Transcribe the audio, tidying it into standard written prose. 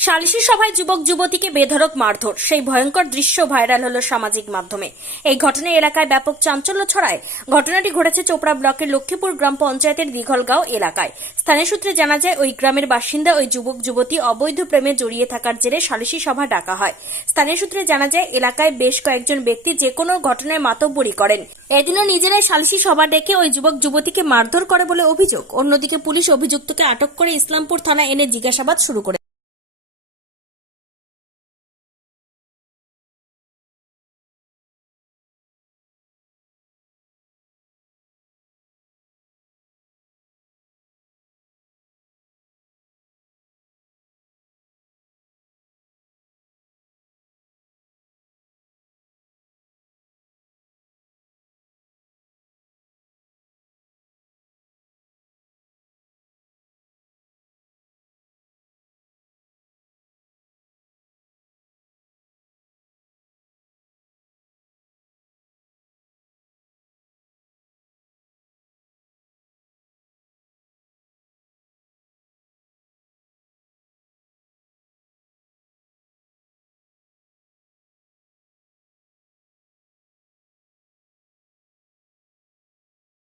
সালিশি সভায় যুবক যুবতীকে বেধড়ক মারধর, সেই ভয়ঙ্কর দৃশ্য ভাইরাল হলো সামাজিক মাধ্যমে। এই ঘটনায় এলাকায় ব্যাপক চাঞ্চল্য ছড়ায়। ঘটনাটি ঘটেছে চোপড়া ব্লকের লক্ষ্মীপুর গ্রাম পঞ্চায়েতের দিঘলগাঁও এলাকায়। স্থানীয় সূত্রে জানা যায়, ওই গ্রামের বাসিন্দা ওই যুবক যুবতী অবৈধ প্রেমে জড়িয়ে থাকার জেরে সালিশি সভা ডাকা হয়। স্থানীয় সূত্রে জানা যায়, এলাকায় বেশ কয়েকজন ব্যক্তি যে কোনো ঘটনায় মাতব্বরি করেন। এদিনও নিজেরাই সালিশি সভা ডেকে ওই যুবক যুবতীকে মারধর করে বলে অভিযোগ। অন্যদিকে পুলিশ অভিযুক্তকে আটক করে ইসলামপুর থানায় এনে জিজ্ঞাসাবাদ শুরু করে।